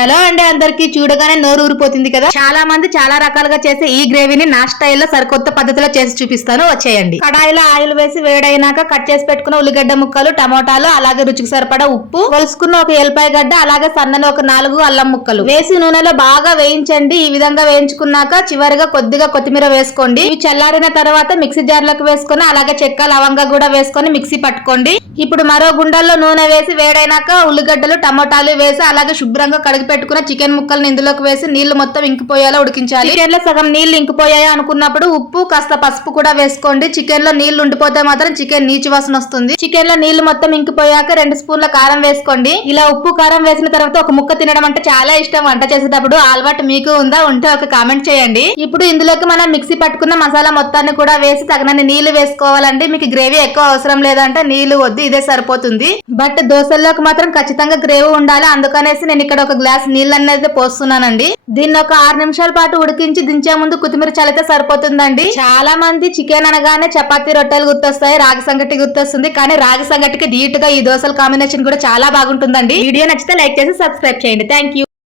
Hello అండి, అందరికి చూడగానే నోరు ఊరిపోతుంది కదా. చాలా మంది చాలా రకాలుగా చేసే ఈ గ్రేవీని నా స్టైల్లో సరికొత్త పద్ధతిలో చేసి చూపిస్తాను, వచ్చేయండి. కడాయిలో ఆయిల్ వేసి వేడైనాక కట్ చేసి పెట్టుకున్న ఉల్లిగడ్డ ముక్కలు, టమోటాలు, అలాగే రుచికి సరిపడా ఉప్పు, కొలుసుకున్న ఒక ఎల్లిపాయ గడ్డ, అలాగే సన్నని ఒక 4 అల్లం ముక్కలు వేసి నూనెలో బాగా వేయించండి. ఈ విధంగా వేయించుకున్నాక చివరిగా కొద్దిగా కొత్తిమీర వేసుకోండి. ఇవి చల్లారిన తర్వాత మిక్సీ జార్లోకి వేసుకొని అలాగే చెక్క లవంగా కూడా వేసుకొని మిక్సీ పట్టుకోండి. ఇప్పుడు మరో గుండెల్లో నూనె వేసి వేడైనాక ఉల్లిగడ్డలు, టమోటాలు వేసి అలాగే శుభ్రంగా కడిగి పెట్టుకున్న చికెన్ ముక్కల్ని ఇందులోకి వేసి నీళ్లు మొత్తం ఇంకిపోయేలా ఉడికించాలి. చికెన్ లో సగం నీళ్లు ఇంకిపోయాయి అనుకున్నప్పుడు ఉప్పు, కాస్త పసుపు కూడా వేసుకోండి. చికెన్ లో నీళ్లు ఉండిపోతే మాత్రం చికెన్ నీచు వాసన వస్తుంది. చికెన్ లో నీళ్లు మొత్తం ఇంకిపోయాక 2 స్పూన్ల కారం వేసుకోండి. ఇలా ఉప్పు కారం వేసిన తర్వాత ఒక ముక్క తినడం అంటే చాలా ఇష్టం. వంట చేసేటప్పుడు అలవాటు మీకు ఉందా? ఉంటే ఒక కామెంట్ చేయండి. ఇప్పుడు ఇందులోకి మనం మిక్సీ పట్టుకున్న మసాలా మొత్తాన్ని కూడా వేసి తగినన్ని నీళ్లు వేసుకోవాలండి. మీకు గ్రేవీ ఎక్కువ అవసరం లేదంటే నీళ్లు వద్దు, ఇదే సరిపోతుంది. బట్ దోశల్లోకి మాత్రం ఖచ్చితంగా గ్రేవీ ఉండాలి. అందుకనేసి నేను ఇక్కడ ఒక గ్లాస్ నీళ్ళు అనేది పోస్తున్నానండి. దీన్ని ఒక 6 నిమిషాల పాటు ఉడికించి దించే ముందు కొత్తిమీర చల్లితే సరిపోతుందండి. చాలా మంది చికెన్ అనగానే చపాతీ రొట్టెలు గుర్తొస్తాయి, రాగి సంగటి గుర్తొస్తుంది. కానీ రాగి సంగటికి ధీటుగా ఈ దోశల కాంబినేషన్ కూడా చాలా బాగుంటుందండి. వీడియో నచ్చితే లైక్ చేసి సబ్స్క్రైబ్ చేయండి. Thank you.